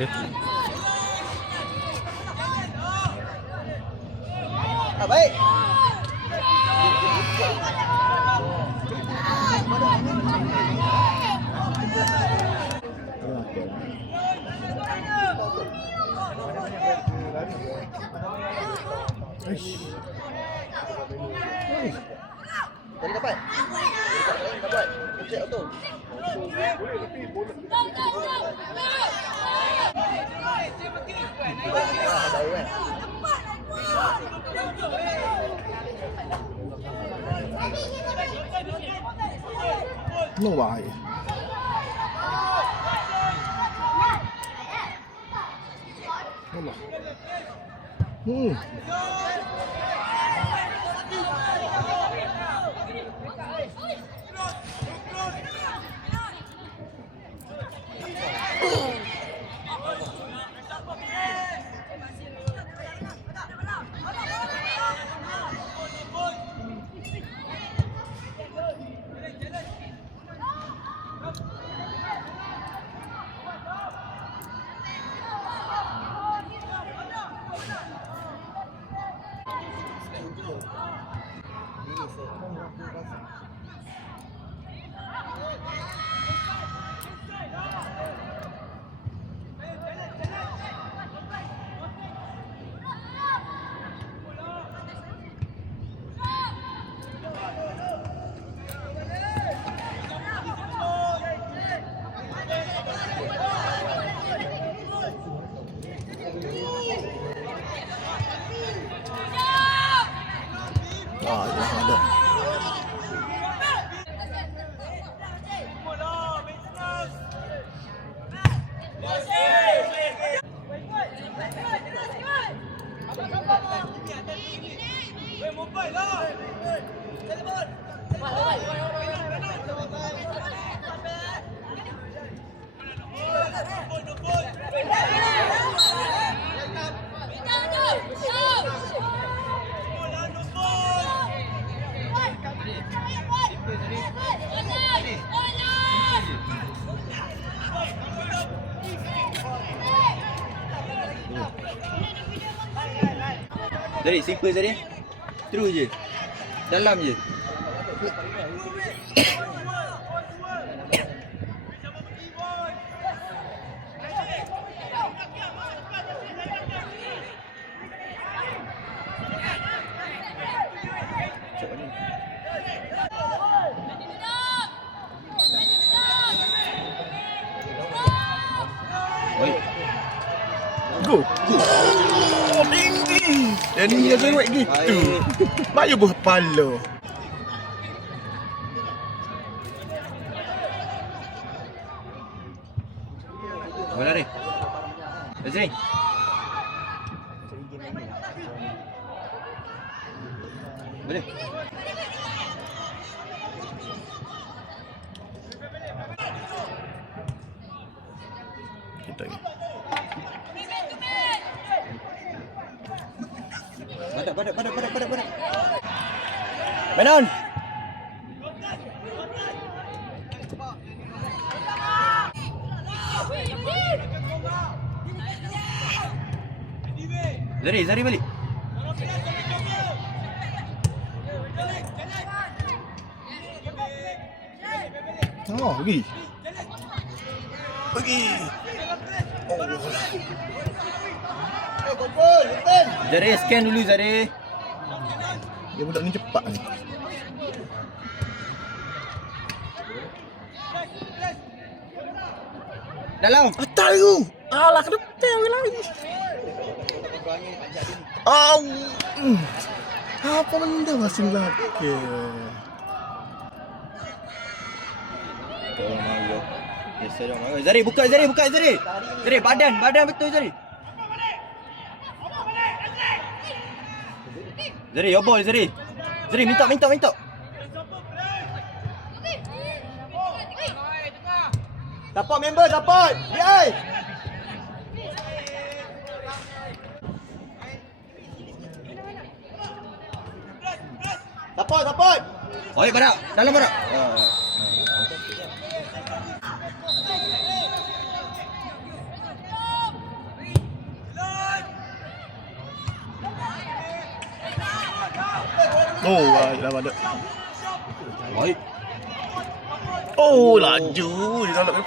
dia. Baik. Tadi dapat. Dapat. Kecil auto. No why. Allah. Ah, yang ada. Jadi simple tadi. Terus je. Dalam je. Go. Oh, tinggi. Dan dia cerewet gitu. Bayu buah pala. Bola ni. Azri. Boleh. Kita ni. Badak. Benon. Zari balik. Oh, pergi. Zari scan dulu Zari. Dia budak ni cepat ni. Dalam. Atas tu. Alah, ke depan lari. Au. Apa benda masih lagi? Zari buka Zari. Zari badan betul Zari. Zari your ball Zari. Zari minta. Support member support. BI. Support. Oi badak, dalam badak. Oh, baiklah pada. Baik. Oh, laju. Dia tolak.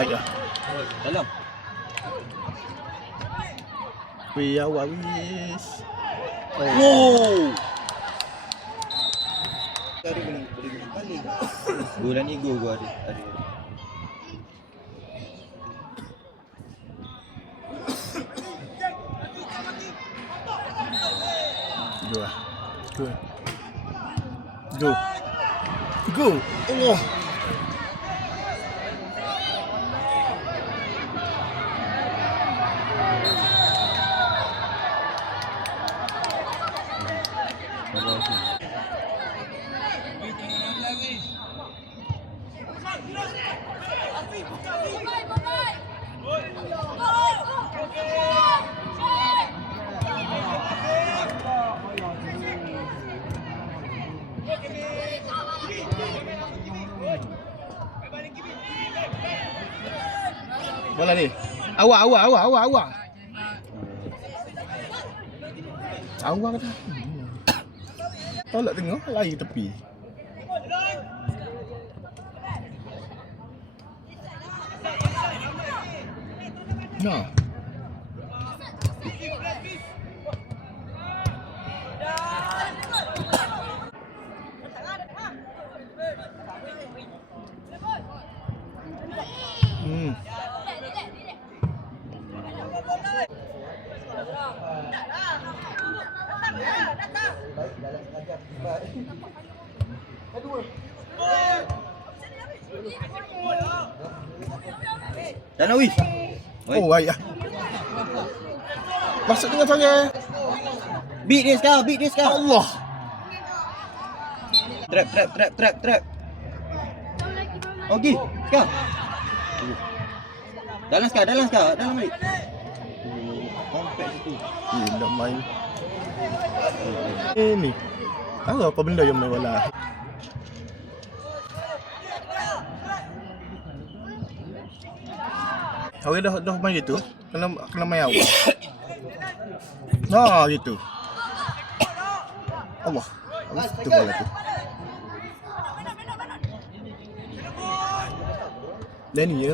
Ya. Dalam. Wis. Wow. Tadi boleh balik. Bola ni gol ada. Go. Allah. Bola ni. Awak. Awak kata. Tolak tengok lari tepi. No. Danawi. Oh, baik. Masuk dengan cara. Beat dia sekarang. Allah. Trap. Okey, sekarang. Dalam balik. Compact situ. Nak main. Ni. Tahu apa benda yang main bola? Okey dah main gitu. Kena main awal. Nah, gitu. Allah. Itu bola tu. Dan ya.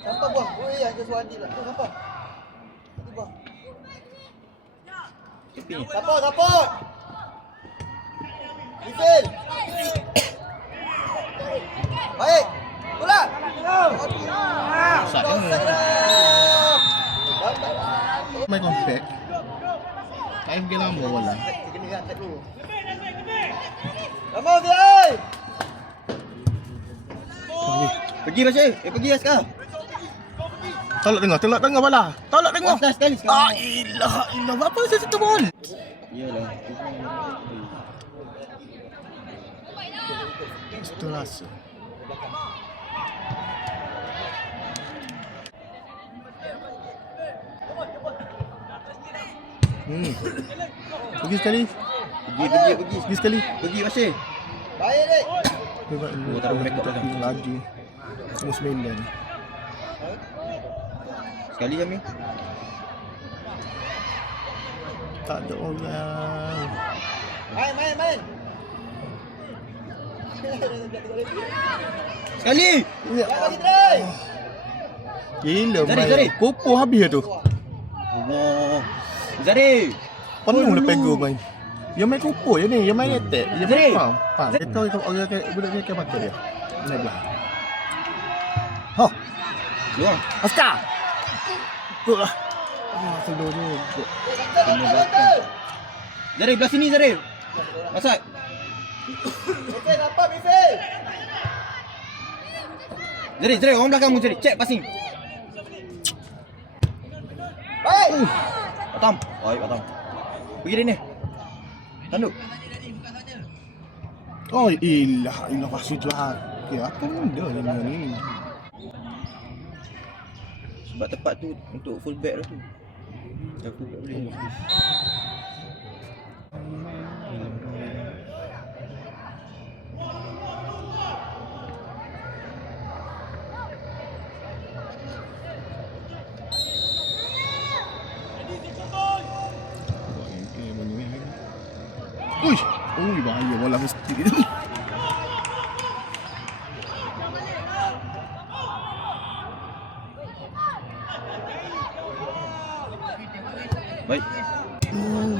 Sampai buang. Oh ya, ada Suadi lah. Sampai. Buang. Support. Defend. Baik. Bola. Sat. Main compact. Time game lama bola. Kena angkat dulu. Lama dia. Pergi Bashir. Pergi lah sekarang. Tolak tengah bola. Tolak tengah. Dah sekali sekarang. Ilah. Apa saya sentuh bola? Iyalah. Itu rasa. Pergi sekali. Pergi sekali. Pergi Bashir. Baik dek. Tengok taruh mereka laju. 99. Sekali kami. Tak ada orang. Main. Sekali. Ya. Bagi try. Gila Zari. main. Kopo habis tu. Allah. Zari. Penuh lepas gol main. Dia main kopo je ni. Dia main attack. Dia Zari. faham. Dia tahu orang budak ni akan pakai dia. Ni belah. Ha. Luar. Askar. Gol lah. Sedul ni. Kena belakang. Zari belah sini Zari. Masuk. Okey, dapat Mifil. Zari, orang belakangmu Zari. Check passing. Baik. Batam. Baik, Batam. Pergi dia ni. Tanduk. Oh, ilah pasal tu lah. Apa benda ni? Sebab tepat tu untuk full back tu. Aku tak boleh. Uish. Ui, bahaya bola mesti tu. Baik.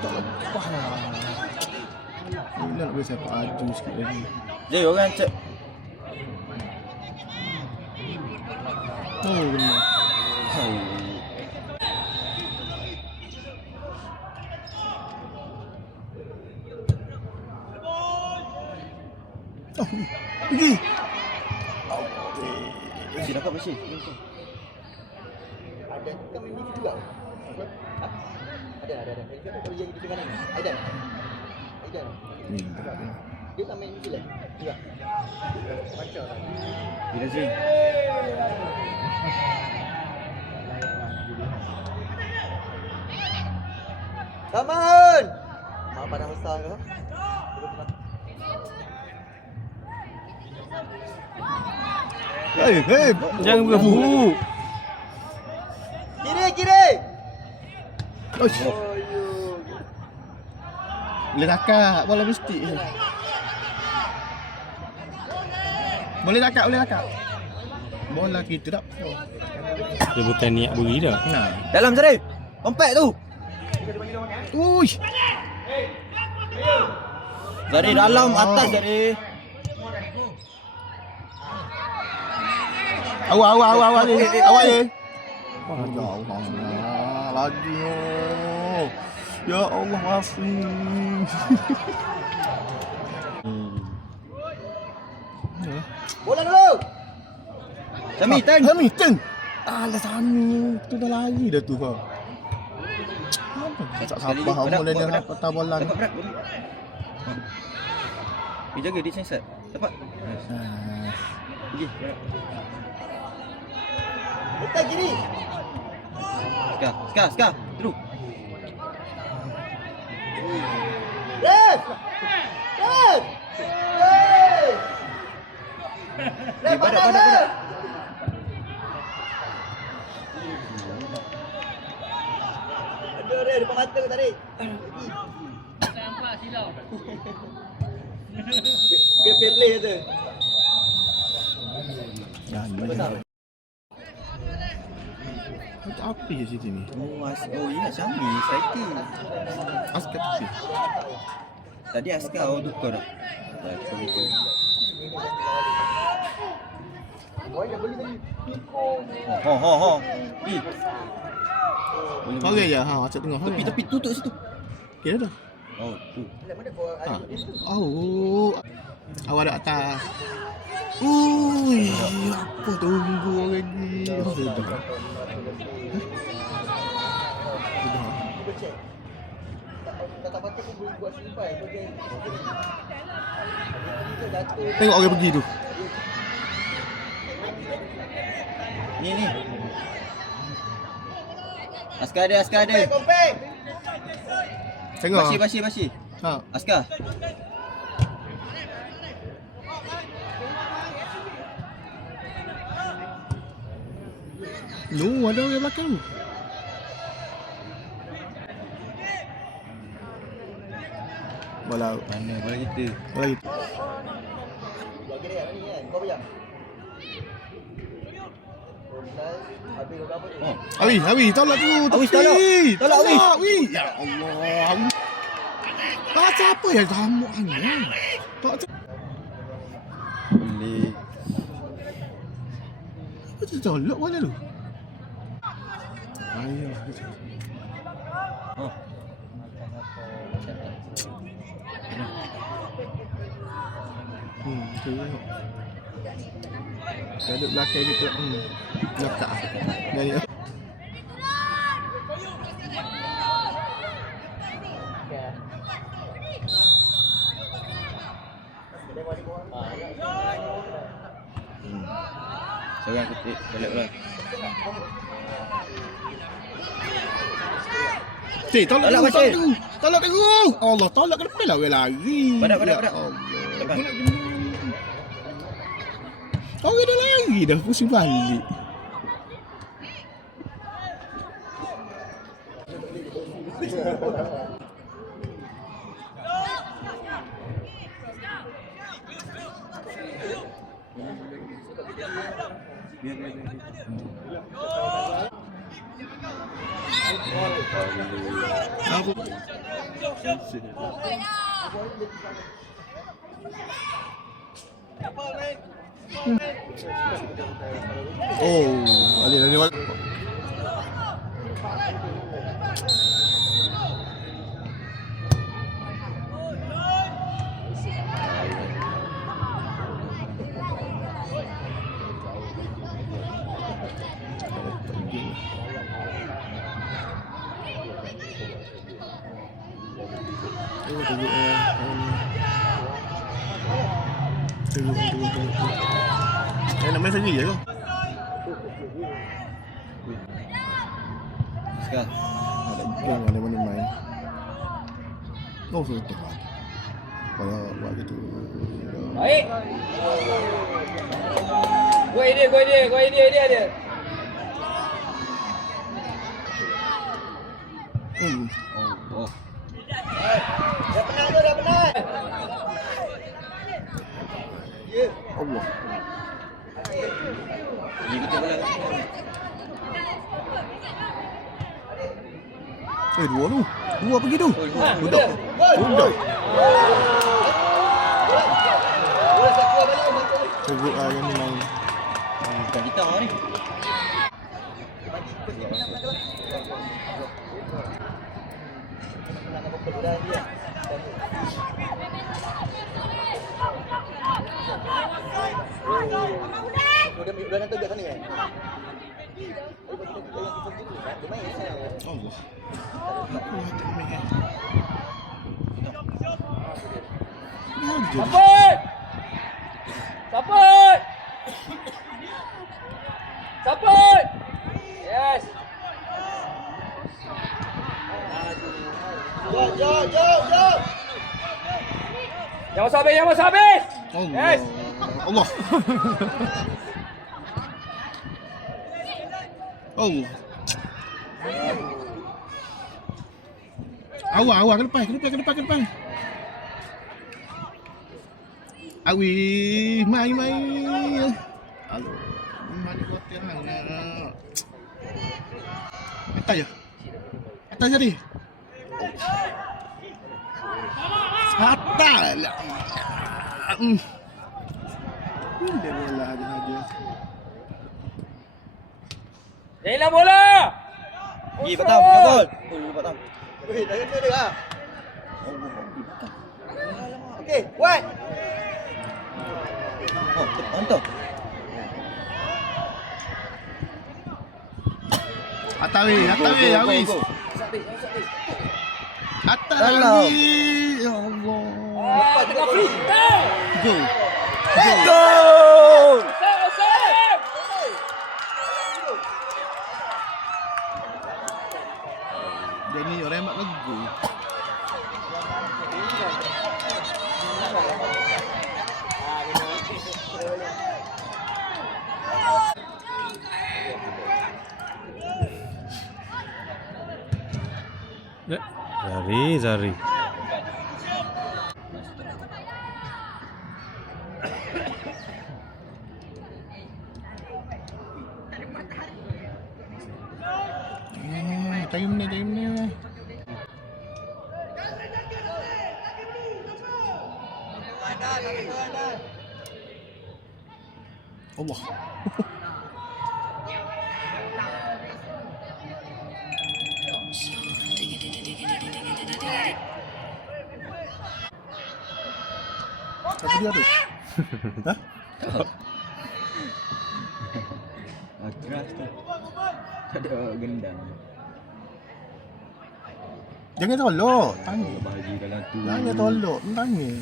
Tak lepas lah. Bila nak boleh sepak aju sikit lagi. Zai orang cek. Oh, benar. Oh, pergi. Masih dapat masih. Ada kita main ni juga. Ada. Kita tak boleh jadi di mana ni? Aidan. Dia tak main ni juga. Macam. Bila sih? Taman. Mak padang besar ke? Hei, jangan bergebu. Kiri. Oish. Boleh takak bola mesti. Boleh takak. Bola kita tak. Dia bukan niat beri dah. Nah. Dalam Zari. Kompak tu. Uish. Zari dalam atas Zari. Awak ni. Ya Allah. Lagi oh. Ya Allah maafin. Bola dulu. Sami turn. Alah Sami tu dah lari dah tu ha. Tak sabar hamba dia nak patah bola ni. Dapat berat. Dia jaga dia sensor. Dapat. Pergi. Letak kiri. Skar. Terus. Left. Badak. Aduh, depan mata ke tarik. Nampak silau. Fair play tu. Jangan. Apa je situ ni? Ya Sami striker. Askar tu. Tadi Askar tukar dah. Ho. Ih. Okey je ha, acak tengah. Tepi tutup situ. Okey dah. Oh, tu. Ha. Oh. Awak ada atas. Ui, apa tunggu lagi? Sudah. Tak patut pun boleh buat simpai. Tengok orang pergi tu. Ni. Askar ada. Kompeng. Tengok. Basi. Ha. Askar. No, ada orang belakang. Bola Mana bola kita? bola gitu. Bagi dia ni kan. Kau bayar. Habis berapa ni? Awi, tolak tu. Awi, tolak, Awi. Ya Allah. Tak siapa yang tamu ni? Tak Boleh. apa tu tolak bola tu. Ayo. Oh. Tengok. Saya duduk belakang kita. Belakang. Dari Seorang ketik balik bola. Tolak Tolak, dulu, Bashir. tolak dulu. Allah, tolak ke depan lah orang lari. Badak. Ya Allah. Orang dah lari dah, pusing balik. Aku. Oh, alih. Oh, tunjuk nak main sendiri je ke? Sekarang. Ada mana main. Oh, sudah tepat. Kalau buat gitu. Baik. Gua idea dia. Oh. Dah penat tu, dah penat. Allah. Ni kita bola. Dua tu. Dua pergi tu. Budak. Bola tak keluar balik. Teruk lah yang ni main. Bukan kita ni. Udah nak tegak sana kan? Allah. Support. Yes. Jauh. Jangan masa habis. Yes. Allah. Allah. Awak ke depan. Awi, mai. Halo. Mana hotel hang. Atas tadi. Atas lah. Dia bola aja. Jadilah bola. Pergi patang, gol. Patang. Weh, dah kena dia ah. Okey, buat. Oh, mantap. Atas habis. Atas Alah. lagi. Ya Allah. Tengah free. Go. Offside. Dia ni orang mak lagu. Zari. Time ni. Allah. Apa dia tu? Hah? Keras tu. Tak ada gendang. Jangan tolok. Tanya. Bagi dalam tu. Jangan tolok. Tanya.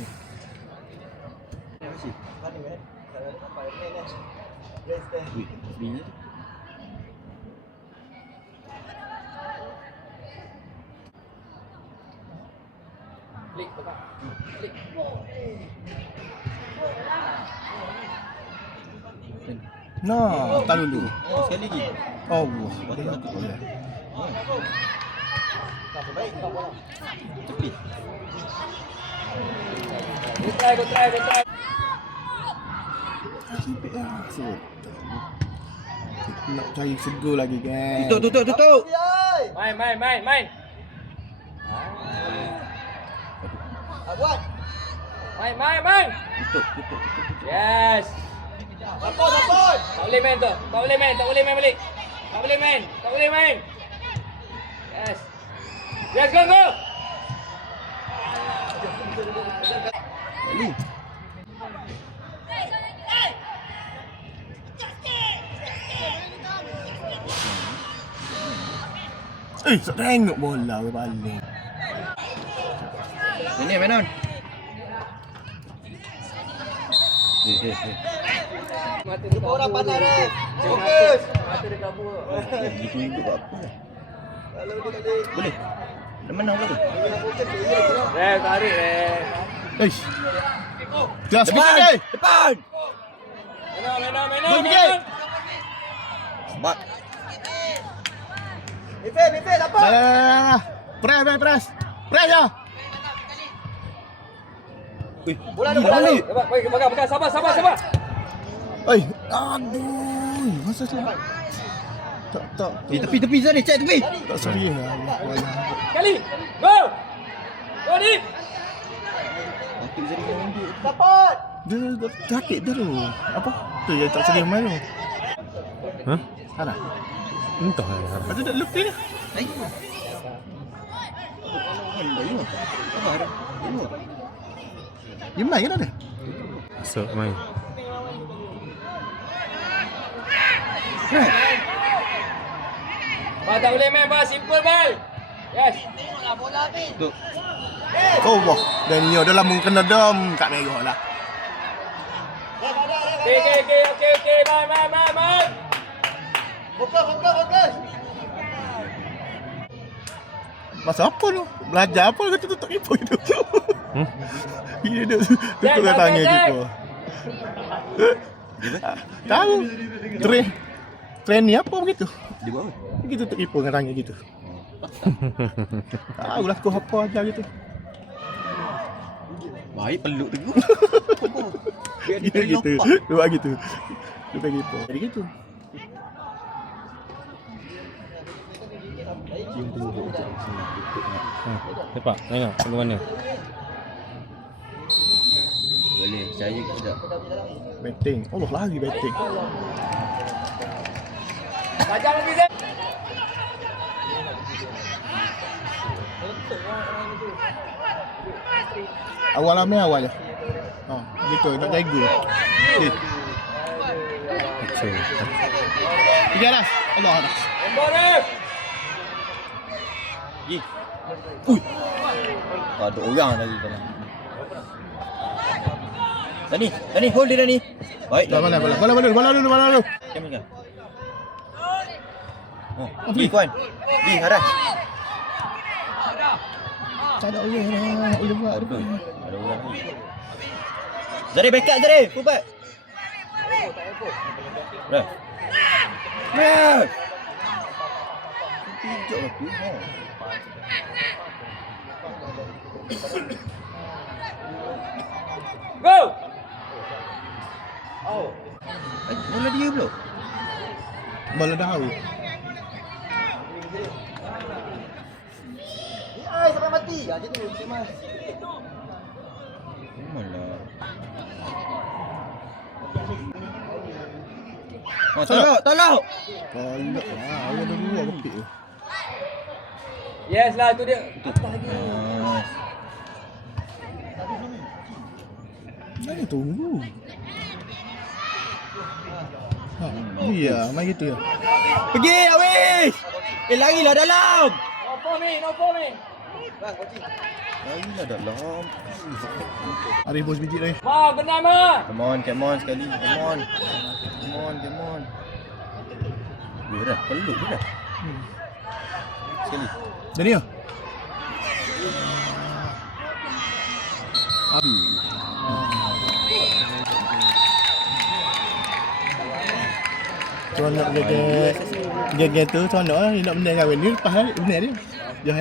Wih, bini tu. Klik Bapak. Klik. Nah, tak dulu. Sekali lagi. Allah. Batal. Boleh. Tepi. Go try. Sipit lah. So, nak cari segur lagi kan. Tutup. Main. Abuat. Main. Tutup. Yes. Sapon. Tak boleh main balik. Tak boleh main. Yes. Yes, go. Lalu. Tak tengok bola ke balik. Ini main on. Mata Jumpa orang pandai ref. Fokus. Mata dia kabur. Gitu hidup apa? Kalau dia tak boleh. Boleh. Dah menang lah tu. Dia fokus dia. Ref, tarik ref. Eish. Kelas sikit. Depan. Main. Sebab. Mifel, apa? Press ya. Bola ni. Pegang. Sabar. Aduh, masa tu. Tak. Tepi Zari, cek tepi. Tak sorry lah. Kali. Go deep. Patut Zari kena mundur. Support. Dia sakit dah tu. Apa? Tu yang tak sedia main tu. Hah? Sana. Entah lah. Ada tak lebih dah. Naik. Dia main dah dia. So, main. Tak boleh main, simple bal. Yes. Tu. Oh wah. Daniel dah lama kena dam kat merah lah. Okay. Main. Fokus. Masa apa tu? Belajar apa kata tutup kipas gitu. Dia duduk Jack, tangan Jack. kipas. Tahu. Train ni apa begitu? Dia buat apa? Begitu tutup kipas dengan tangan gitu. Tahu lah kau apa aja gitu. Baik peluk tu. Biar dia Gitu. terlopak. Buat gitu. Tutup kipas. Jadi gitu. Sepak, tengok bagaimana. Boleh, saya tidak. Betting. Allah lagi betting. Tajam lagi Zek. Awal je. Oh, gitu nak jaga. So, 3 dah. Allah dah. Nombor ref. Gi. Ui. Ada orang lagi dalam. Dani, hold dia Dani. Baik. Bola dulu. Kami kan. Oh, Gi kawan. Gi Haraj. Tak ada orang dah. Boleh buat Ada dia. orang lagi. Zari backup Zari, full back. Ref. Pijak aku. Go. Bola dia pula. Bola dah tahu. Ai sampai mati. Macam tu Mas. Malah. Oh, tolak. Kolak lah. Awak dah dua kepik tu. Yes lah, tu dia. Nice. Mana tunggu. Iya, main gitu ya. Pergi Awis. Larilah dalam. No for me. Bang, kunci. Larilah dalam. Arif bos biji ni. Ma, benar ma. Come on sekali. Come on. Dia dah peluk dia dah. Sekali. Daniel. Abi. Tuan nak jaga tu, tuan nak benda kahwin ni lepas benar dia. Jom